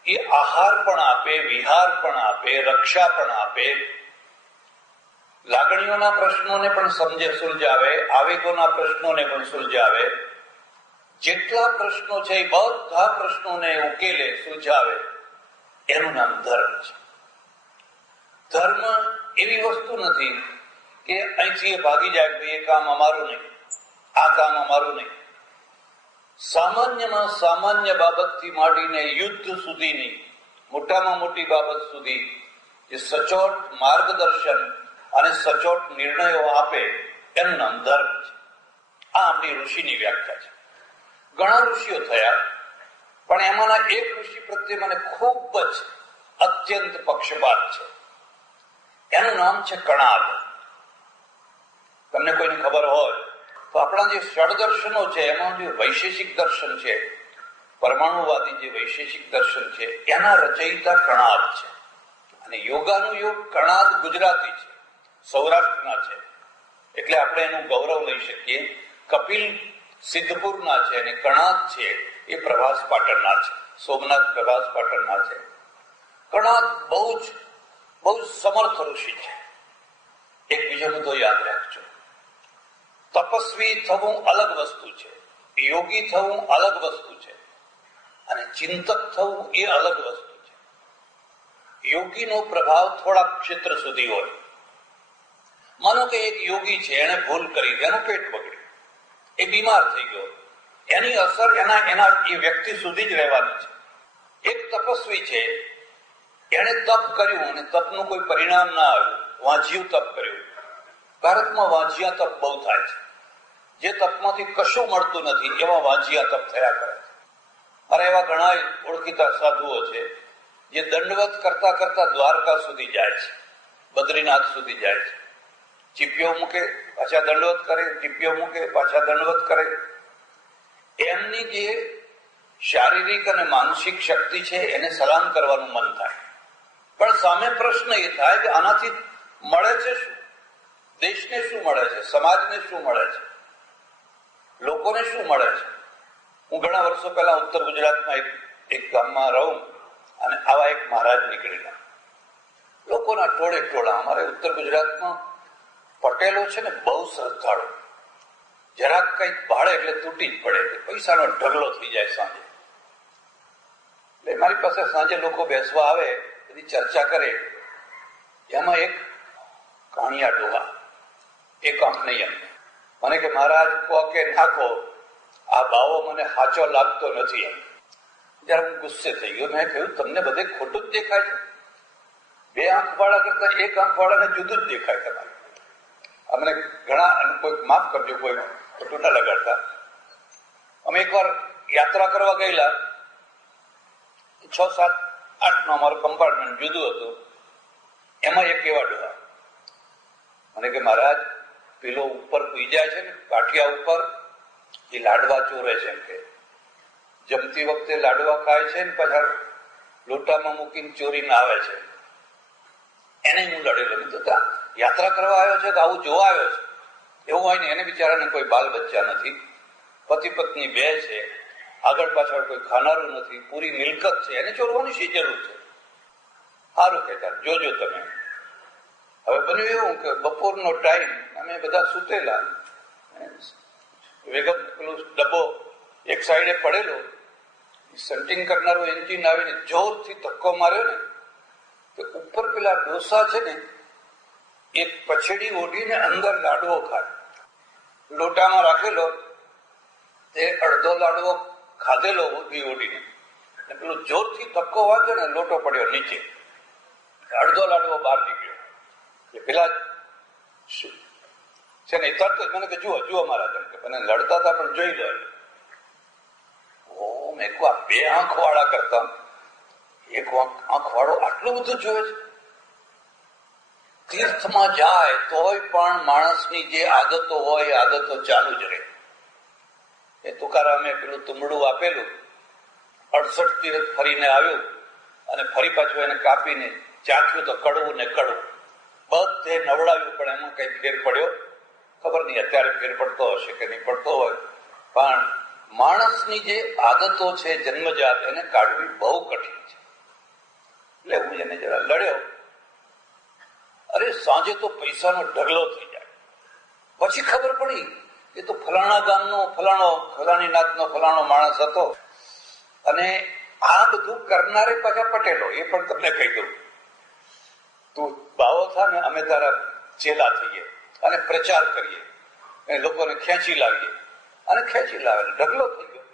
એ આહાર પણ આપે, વિહાર પણ આપે, રક્ષા પણ આપે, લાગણીઓના પ્રશ્નોને પણ સુલઝાવે, આવેગોના પ્રશ્નોને પણ સુલઝાવે. જેટલા પ્રશ્નો છે એ બધા પ્રશ્નોને ઉકેલે, સુલઝાવે, એનું નામ ધર્મ છે. ધર્મ એવી વસ્તુ નથી કે અહીંથી ભાગી જાય કે એ કામ અમારું નહીં, આ કામ અમારું નહીં. સામાન્યમાં સામાન્ય બાબતથી માંડીને યુદ્ધ સુધીની મોટામાં મોટી બાબત સુધી જે સચોટ માર્ગદર્શન અને સચોટ નિર્ણયો આપે એનું નામ ધર્મ છે. આ આપણી ઋષિની વ્યાખ્યા છે. ઘણા ઋષિઓ થયા, પણ એમાંના એક ઋષિ પ્રત્યે મને ખૂબ જ અત્યંત પક્ષપાત છે. એનું નામ છે કણાદ. તમને કોઈને ખબર હોય તો આપણા જે ષડદર્શનો છે એમાં જે વૈશેષિક દર્શન છે, પરમાણુવાદી જે વૈશેષિક દર્શન છે, એના રચયિતા કણાદ છે. અને યોગાનું યોગ કણાદ ગુજરાતી છે, સૌરાષ્ટ્રના છે, એટલે આપણે એનું ગૌરવ લઈ શકીએ. કપિલ સિદ્ધપુરના છે અને કણાદ છે એ પ્રભાસ પાટણના છે, સોમનાથ પ્રભાસ પાટણના છે. કણાદ બહુ જ સમર્થ ઋષિ છે. એક બીજો મુદ્દો યાદ રાખજો, તપસ્વી થવું અલગ વસ્તુ છે, યોગી થવું અલગ વસ્તુ છે, અને ચિંતક થવું એ અલગ વસ્તુ છે. યોગીનો પ્રભાવ થોડા ક્ષેત્ર સુધી હોય. માનો કે એક યોગી છે, એને ભૂલ કરી, એનું પેટ બગડ્યું, એ બીમાર થઈ ગયો, એની અસર એના એ વ્યક્તિ સુધી જ રહેવાની છે. એક તપસ્વી છે, એને તપ કર્યું અને તપનું કોઈ પરિણામ ના આવ્યું, વાંજ્યું તપ કર્યું. ભારતમાં વાંજિયા તપ બહુ થાય છે. જે તપમાંથી કશું મળતું નથી એવા વાંજિયા તપ થયા કરે છે. અરે એવા ઘણા ઓળખીતા સાધુઓ છે જે દંડવત કરતા કરતા દ્વારકા સુધી જાય છે, બદ્રીનાથ સુધી જાય છે. ચીપિયો મૂકે, પાછા દંડવત કરે, ચીપિયો મૂકે, પાછા દંડવત કરે. એમની જે શારીરિક અને માનસિક શક્તિ છે એને સલામ કરવાનું મન થાય. પણ સામે પ્રશ્ન એ થાય કે આનાથી મળે છે શું? દેશને શું મળે છે? સમાજને શું મળે છે? લોકોને શું મળે છે? હું ઘણા વર્ષો પહેલા ઉત્તર ગુજરાતમાં એક ગામમાં રહું અને આવા એક મહારાજ નીકળેલા. લોકોના ટોળે ટોળા. અમારે ઉત્તર ગુજરાતમાં પટેલો છે ને બહુ શ્રદ્ધાળુ, જરાક કઈક ભાડે એટલે તૂટી જ પડે, પૈસાનો ઢગલો થઈ જાય સાંજે. એટલે મારી પાસે સાંજે લોકો બેસવા આવે, બધી ચર્ચા કરે. એમાં એક કાણિયા ડોહા, એક આંખ નહીં એમ, મને કે મહારાજ કહો કે નાખો, આ બાવો મને સાચો લાગતો નથી. એમ જયારે હું ગુસ્સે થઈ ગયો, મેં કહ્યું તમને બધે ખોટું જ દેખાય છે. બે આંખ વાળા કરતા એક આંખ વાળાને જુદું જ દેખાય તમારે. અમને ઘણા, કોઈ માફ કરજો, કોઈ ખોટું ના લગાડતા. અમે એકવાર યાત્રા કરવા ગયેલા, 6, 7, 8 નું અમારું કમ્પાર્ટમેન્ટ જુદું હતું. એમાં એક એવા ડોહા મને કે મહારાજ પેલો ઉપર સુઈ જાય છે ને કાઠિયા ઉપર, એ લાડવા ચોરે છે. એમ કે જમતી વખતે લાડવા ખાય છે ને પાછા લોટામાં મૂકીને ચોરીને આવે છે. એને હું લડેલો. તો યાત્રા કરવા આવ્યો છે કે આવું જોવા આવ્યો છે? એવું હોય ને, એને બિચારાને કોઈ બાલ બચ્ચા નથી, પતિ પત્ની 2 છે, આગળ પાછળ કોઈ ખાનારું નથી, પૂરી મિલકત છે, એને ચોરવાની શી જરૂર છે? સારું કહેતા જોજો તમે. હવે બન્યું એવું કે બપોરનો ટાઈમ, અમે બધા સુતેલા, વેગમ પેલું ડબ્બો એક સાઈડે પડેલો, સન્ટિંગ કરનારો એન્જિન આવીને જોરથી ધક્કો માર્યો ને તો ઉપર પેલા ડોસા છે ને એક પછેડી ઓઢીને અંદર લાડવો ખાય, લોટામાં રાખેલો, તે અડધો લાડવો ખાધેલો ઓઢી ઓઢીને, પેલું જોરથી ધક્કો વાગ્યો ને લોટો પડ્યો નીચે, અડધો લાડવો બહાર નીકળ્યો. પેલા છે ને તરત જ મને કે જુઓ મહારાજ, કે મને લડતા હતા પણ જોઈ લો. મેં કહું આ બે આંખ વાળા કરતા એક આંખ વાળો આટલું બધું જોવે છે? તીર્થમાં જાય તોય પણ માણસની જે આદતો હોય એ આદતો ચાલુ જ રહે. એ તુકારામે પેલું તુંબડું આપેલું, 68 તીર્થ ફરીને આવ્યું અને ફરી પાછું એને કાપીને ચાખ્યું તો કડવું ને કડવું, બધે નવડાવ્યું પણ એમાં કઈ ફેર પડ્યો ખબર નહીં. અત્યારે ફેર પડતો હશે કે નહીં પડતો હોય, પણ માણસની જે આદતો છે જન્મજાત એને કાઢવી બહુ કઠિન છે. એટલે હું એને જરા લડ્યો. અરે સાંજે તો પૈસાનો ઢગલો થઈ જાય. પછી ખબર પડી એ તો ફલાણા ગામનો ફલાણી નાતનો ફલાણો માણસ હતો, અને આ બધું કરનારે પાછા પટેલો. એ પણ તમને કહી દઉં, તું બાવો થા ને અમે તારા ચેલા થઈએ અને પ્રચાર કરીએ, લોકોને ખેંચી લાવીએ, અને ખેંચી લાવે ઢગલો થઈ ગયો.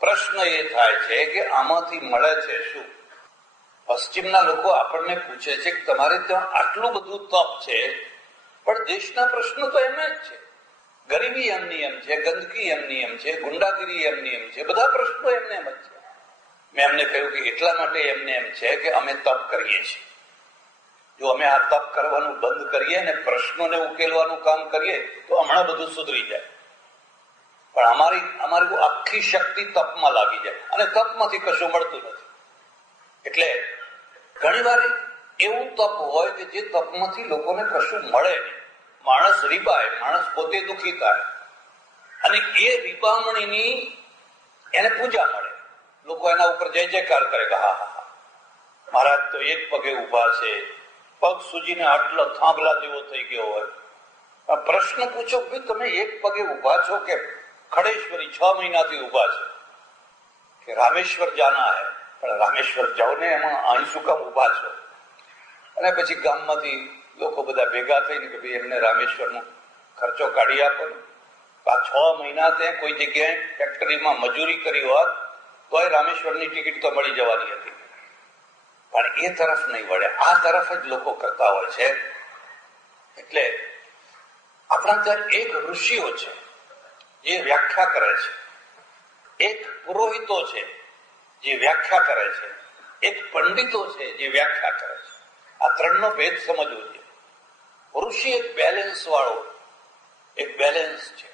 પ્રશ્ન એ થાય છે કે આમાંથી મળે છે શું? પશ્ચિમના લોકો આપણને પૂછે છે કે તમારે ત્યાં આટલું બધું તપ છે, પણ દેશના પ્રશ્નો તો એમ જ છે. ગરીબી એમની એમ છે, ગંદકી એમની એમ છે, ગુંડાગીરી એમની એમ છે, બધા પ્રશ્નો એમને એમ જ છે. મેં એમને કહ્યું કે એટલા માટે એમને એમ છે કે અમે તપ કરીએ છીએ. જો અમે આ તપ કરવાનું બંધ કરીએ ને પ્રશ્નોને ઉકેલવાનું કામ કરીએ તો હમણાં બધું સુધરી જાય. પણ અમારી આખી શક્તિ તપમાં લાગી જાય, અને તપમાંથી કશું મળતું નથી. એટલે ઘણી વાર એવું તપ હોય કે જે તપમાંથી લોકોને કશું મળે નહીં. માણસ રીબાય, માણસ પોતે દુઃખી થાય, અને એ રીબામણીની એને પૂજા મળે. લોકો એના ઉપર જય જયકાર કરે કે હા હા હા મહારાજ તો એક પગે ઉભા છે, પગ સૂજીને આટલો થાંભલા જેવો થઈ ગયો હોય. પ્રશ્ન પૂછો કે તમે એક પગે ઉભા છો કે ખડેશ્વરી 6 મહિનાથી ઉભા છે કે રામેશ્વર જાના હે, પણ રામેશ્વર જાઓ ને એમાં અહીં શું કામ ઉભા છો? અને પછી ગામમાંથી લોકો બધા ભેગા થઈને કે ભાઈ એમને રામેશ્વરનો ખર્ચો કાઢી આપો ને. આ 6 મહિના ત્યાં કોઈ જગ્યાએ ફેક્ટરીમાં મજૂરી કરી હોત તોય રામેશ્વરની ટિકિટ તો મળી જવાની હતી, પણ એ તરફ નહીં વળે, આ તરફ જ લોકો કરતા હોય છે. એટલે આપણા ત્યાં એક ઋષિઓ છે જે વ્યાખ્યા કરે છે, એક પુરોહિતો છે જે વ્યાખ્યા કરે છે, એક પંડિતો છે જે વ્યાખ્યા કરે છે. આ ત્રણનો ભેદ સમજવો છે. ઋષિ એક બેલેન્સ વાળો, એક બેલેન્સ છે,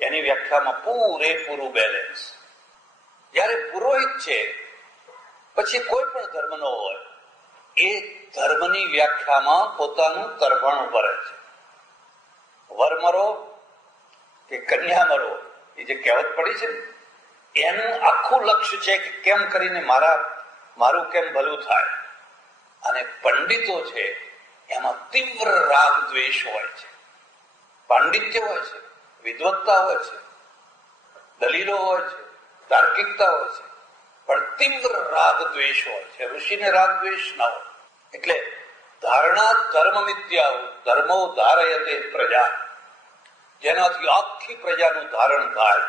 એની વ્યાખ્યામાં પૂરેપૂરું બેલેન્સ. જયારે પુરોહિત છે પછી કોઈ પણ ધર્મનો હોય એ ધર્મની વ્યાખ્યામાં પોતાનું તરફણ ભરે છે. વરમરો કે કન્યા મરો એ જે કહેવત પડી છે એનું આખું લક્ષ્ય છે કે કેમ કરીને મારું કેમ ભલું થાય. અને પંડિતો છે એમાં તીવ્ર રાગ દ્વેષ હોય છે, પાંડિત્ય હોય છે, વિદ્વત્તા હોય છે, દલીલો હોય છે, તાર્કિકતા હોય છે, પણ તીવ્ર રાગ દ્વેષ હોય છે. ઋષિને રાગ દ્વેષ ના હોય. એટલે ધારણા ધર્મ મિથ્યા ધર્મો ધારયતે પ્રજા, જેનાથી આખી પ્રજાનું ધારણ થાય,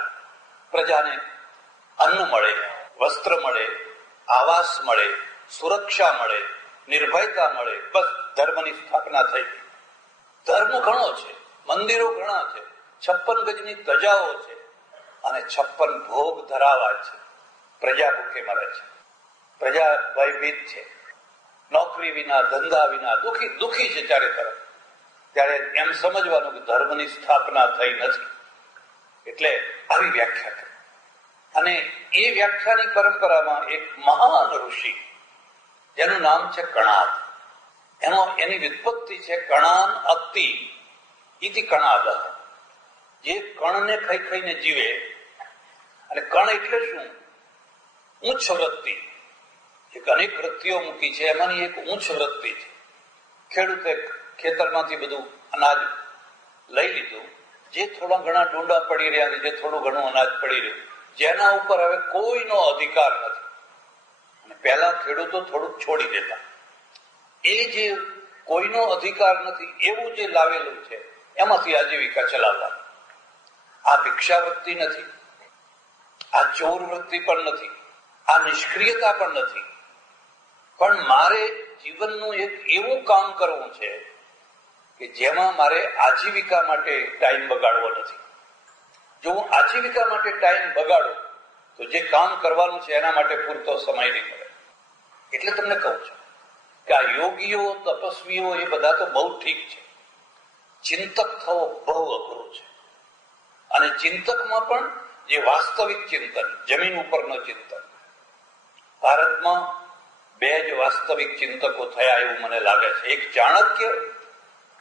પ્રજાને અન્ન મળે, વસ્ત્ર મળે, આવાસ મળે, સુરક્ષા મળે, નિર્ભયતા મળે, બસ ધર્મની સ્થાપના થઈ. ધર્મ ઘણો છે, મંદિરો ઘણા છે, 56 ગજની ધજાઓ છે, અને 56 ભોગ ધરાવા છે. પ્રજા ભૂખે મરે છે, પ્રજા ભયભીત છે, નોકરી વિના, ધંધા વિના દુઃખી છે ચારે તરફ. ત્યારે એમ સમજવાનું કે ધર્મની સ્થાપના થઈ નથી. એટલે આવી વ્યાખ્યા કરી. અને એ વ્યાખ્યાની પરંપરામાં એક મહાન ઋષિ જેનું નામ છે કણાદ, એની વ્યુત્પત્તિ છે કણાન અતિ ઇતિ કણાદ, જે કણને ખાઈને જીવે. અને કણ એટલે શું? ઉચ્ચ વૃત્તિ. એક અનેક વૃત્તિઓ મૂકી છે, એમાંની એક ઉચ્ચ વૃત્તિ છે. ખેડૂતે ખેતરમાંથી બધું અનાજ લઈ લીધું, જે થોડા ઘણા ડુંડા પડી રહ્યા છે, જે થોડું ઘણું અનાજ પડી રહ્યું, જેના ઉપર હવે કોઈનો અધિકાર નથી. અને પહેલા ખેડૂતો થોડુંક છોડી દેતા, એ જે કોઈનો અધિકાર નથી એવું જે લાવેલું છે એમાંથી આજીવિકા ચલાવતા. આ ભિક્ષાવૃત્તિ નથી, આ ચોર વૃત્તિ પણ નથી, આ નિષ્ક્રિયતા પણ નથી. પણ મારે જીવનનું એક એવું કામ કરવું છે કે જેમાં મારે આજીવિકા માટે ટાઈમ બગાડવો નથી. જો હું આજીવિકા માટે ટાઈમ બગાડું તો જે કામ કરવાનું છે એના માટે પૂરતો સમય નહીં મળે. એટલે તમને કહું છું કે આ યોગીઓ, તપસ્વીઓ એ બધા તો બહુ ઠીક છે, ચિંતક થવો બહુ અઘરું છે. અને ચિંતકમાં પણ જે વાસ્તવિક ચિંતન, જમીન ઉપરનો ચિંતન, ભારતમાં બે જ વાસ્તવિક ચિંતકો થયા એવું મને લાગે છે. એક ચાણક્ય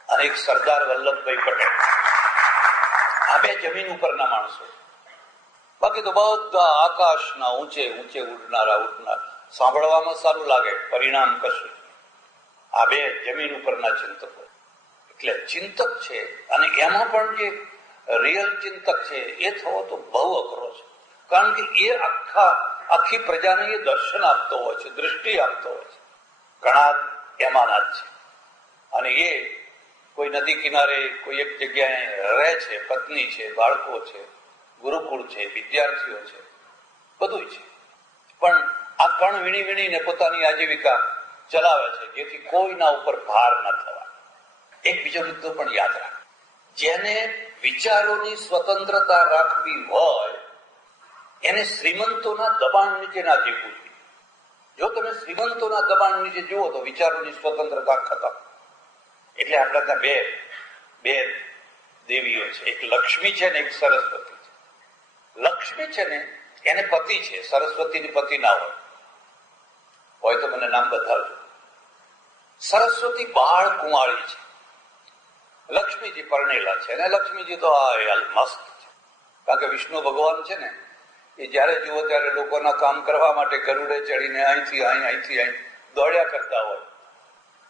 અને એક સરદાર વલ્લભભાઈ પટેલ. આ બે જમીન ઉપરના માણસો. બાકી તો બધા આકાશના ઊંચે ઊંચે ઉડનારા. સાંભળવામાં સારું લાગે, પરિણામ કશું. આ બે જમીન ઉપરના ચિંતકો. એટલે ચિંતક છે, અને એમાં પણ જે રિયલ ચિંતક છે એ થવો તો બહુ અઘરો છે. કારણ કે એ આખી પ્રજાને એ દર્શન આપતો હોય છે, દૃષ્ટિ આપતો હોય છે. ઘણા એમાંના જ છે. અને એ કોઈ નદી કિનારે કોઈ એક જગ્યાએ રહે છે, પત્ની છે, બાળકો છે, ગુરુકુળ છે, વિદ્યાર્થીઓ છે, બધું છે. પણ આ કણ વીણી વીણીને પોતાની આજીવિકા ચલાવે છે, જેથી કોઈના ઉપર ભાર ન થવા. એક બીજો મુદ્દો પણ યાદ રાખ, જેને વિચારોની સ્વતંત્રતા રાખવી હોય એને શ્રીમંતોના દબાણ નીચે ના જીવવું જોઈએ. જો તમે શ્રીમંતોના દબાણ નીચે જુઓ તો વિચારોની સ્વતંત્રતા ખતમ. એટલે આપણા ત્યાં બે દેવીઓ છે, એક લક્ષ્મી છે ને એક સરસ્વતી છે. લક્ષ્મી છે ને એને પતિ છે, સરસ્વતીની પતિ ના હોય તો મને નામ બતાવજો. સરસ્વતી બાળ કુંવાળી છે, લક્ષ્મીજી પરણેલા છે. અને લક્ષ્મીજી તો મસ્ત છે, કારણ કે વિષ્ણુ ભગવાન છે ને એ જયારે જુઓ ત્યારે લોકોના કામ કરવા માટે ગરુડે ચડીને અહીંથી અહીં દોડ્યા કરતા હોય.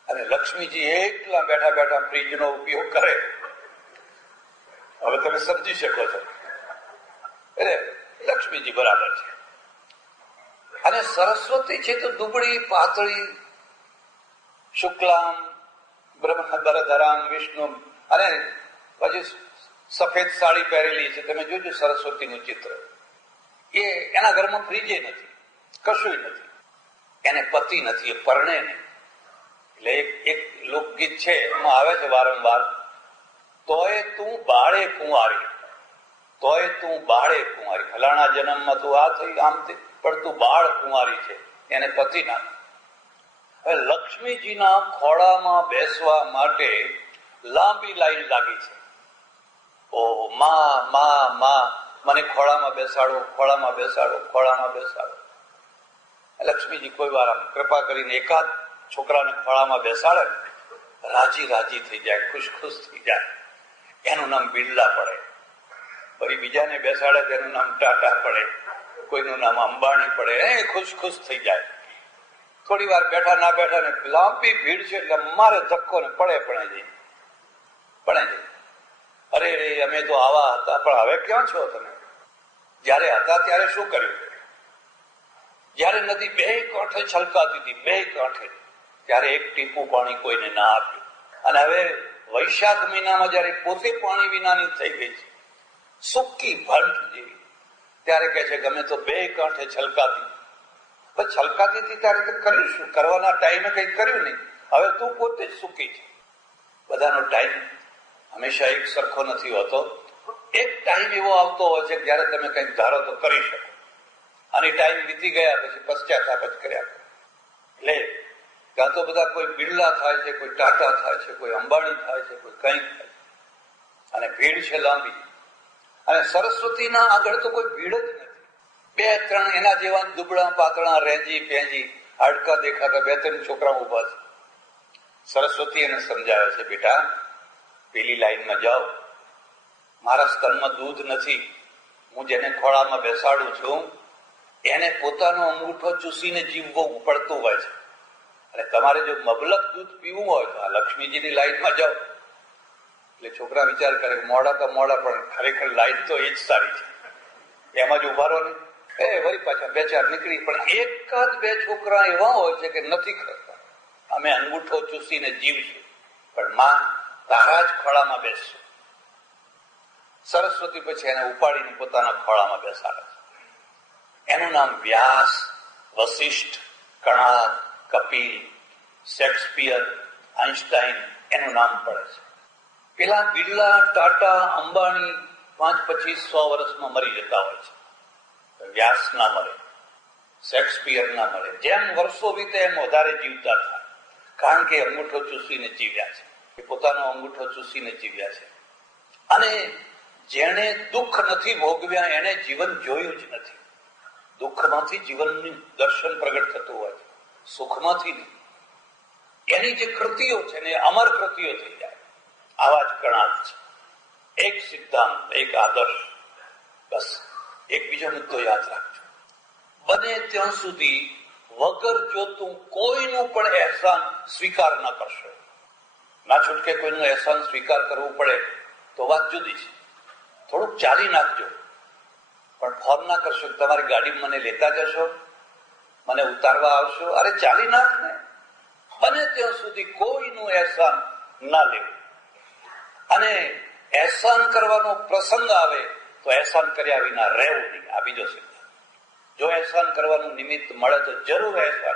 અને લક્ષ્મીજી એકલા બેઠા બેઠા ફ્રીજનો ઉપયોગ કરે. હવે તમે સમજી શકો છો. એટલે લક્ષ્મીજી બરાબર છે. અને સરસ્વતી છે તો દુબળી પાતળી, શુક્લામ બ્રહ્મધરામ વિષ્ણુ, અને પછી સફેદ સાડી પહેરેલી છે. તમે જોજો સરસ્વતીનું ચિત્ર. એ એના ઘરમાં ફ્રીજે નથી, કશું નથી, એને પતિ નથી, એ પરણે નહીં. એટલે એક લોકગીત છે એમાં આવે છે વારંવાર, તોય તું બાળે કુંવારી, તોય તું બાળે કુંવારી. ફલાણા જન્મમાં તું આ થઈ આમ થઈ, પણ તું બાળ કુંવારી છે, એને પતિ ના. હવે લક્ષ્મીજીના ખોળામાં બેસવા માટે લાંબી લાઈન લાગી છે. ઓહો, માં મને ખોળામાં બેસાડો, ખોળામાં બેસાડો, ખોળામાં બેસાડો. લક્ષ્મીજી કોઈ વાર આમ કૃપા કરીને એકાદ છોકરાને ખોળામાં બેસાડે, રાજી થઈ જાય, ખુશ થઈ જાય. એનું નામ બિરલા પડે. ફરી બીજાને બેસાડે તેનું નામ ટાટા પડે, કોઈનું નામ અંબાણી પડે. ખુશ થઈ જાય. થોડી વાર બેઠા ના બેઠા ને લાંબી ભીડ છે એટલે મારે ધક્કો ને પડે જઈ. અરે અમે તો આવા હતા, પણ હવે ક્યાં છો તમે? જયારે હતા ત્યારે શું કર્યું? જયારે નદી બે કાંઠે છલકાતી હતી, બે કાંઠે, ત્યારે એક ટીપું પાણી કોઈને ના આપ્યું. અને હવે વૈશાખ મહિનામાં જયારે પોતે પાણી વિનાની થઈ ગઈ છે, સૂકી ભંટ જેવી, ત્યારે કહે છે કે અમે તો બે કાંઠે છલકાતી. પણ છલકાતી હતી ત્યારે કર્યું શું? કરવાના ટાઈમે કઈ કર્યું નહીં. હવે તું પોતે જ સૂકી છે. બધાનો ટાઈમ હંમેશા એક સરખો નથી હોતો. એક ટાઈમ એવો આવતો હોય છે જયારે તમે કઈક ધારો તો કરી શકો, અને ટાઈમ વીતી ગયા પછી પશ્ચાતાપ જ કર્યા. એટલે ત્યાં તો બધા કોઈ બિરલા થાય છે, કોઈ ટાટા થાય છે, કોઈ અંબાણી થાય છે, કોઈ કંઈક થાય છે, અને ભીડ છે લાંબી. અને સરસ્વતીના આગળ તો કોઈ ભીડ જ નથી. બે ત્રણ એના જેવા દુબળા પાતળા, રેંજી પેંજી, હાડકા દેખાતા બે ત્રણ છોકરા ઉભા છે. સરસ્વતી એને સમજાવે છે, બેટા પેલી લાઈનમાં જાઓ, મારા સ્તનમાં દૂધ નથી, હું જેને ખોળામાં બેસાડું છું એને પોતાનો અંગૂઠો ચૂસીને જીવવું પડતું હોય છે. અને તમારે જો મબલક દૂધ પીવું હોય તો આ લક્ષ્મીજીની લાઈનમાં જાઓ. એટલે છોકરા વિચાર કરે મોડા તો મોડા, પણ ખરેખર લાઈન તો એ જ સારી છે, એમાં જ ઉભા રહો ને. વળી પાછા 2-4 નીકળી, પણ એકાદ 2 છોકરા એવા હોય છે કે નથી કરતા, અમે અંગૂઠો ચૂસીને જીવશું, પણ માં તારા જ ખોળામાં બેસશું. સરસ્વતી પછી એને ઉપાડીને પોતાના ખોળામાં બેસાડે છે. એનું નામ વ્યાસ, વશિષ્ઠ, કણાદ, કપિલ, શેક્સપિયર, આઇન્સ્ટાઈન એનું નામ પડે છે. પેલા બિરલા, ટાટા, અંબાણી 5-25-100 વર્ષમાં મરી જતા હોય છે. વ્યાસ ના મળે, શેક્સપિયર ના મળે. જેમ વર્ષો વીતે એમ વધારે જીવતા થાય, કારણ કે અંગૂઠો ચૂસીને જીવ્યા છે, એ પોતાનો અંગૂઠો ચૂસીને જીવ્યા છે. અને જેને દુઃખ નથી ભોગવ્યા એને જીવન જોયું જ નથી. દુઃખમાંથી જીવનનું દર્શન પ્રગટ થતું હોય છે, સુખમાંથી નહીં. એની જે કૃતિઓ છે ને અમર કૃતિઓ થઈ જાય. આવા જ કણાદ છે. એક સિદ્ધાંત, એક આદર્શ, બસ. એક બીજો મુદ્દો યાદ રાખજો, બને ત્યાં સુધી વગર જોતું કોઈનું પણ અહેસાન સ્વીકાર ન કરશો. ના છૂટકે કોઈનું અહેસાન સ્વીકાર કરવું પડે તો વાત જુદી છે, થોડુંક ચાલી નાખજો, પણ ફોન ના કરશો તમારી ગાડી મને લેતા જશો, મને ઉતારવા આવશો. અરે ચાલી નાખ ને. બને ત્યાં સુધી કોઈનું અહેસાન ના લેવું. અને અહેસાન કરવાનો પ્રસંગ આવે તો અહેસાન કર્યા વિના રહેવું નહીં. આ બીજો સિદ્ધાંત. જો અહેસાન કરવાનું નિમિત્ત મળે તો જરૂર અહેસાન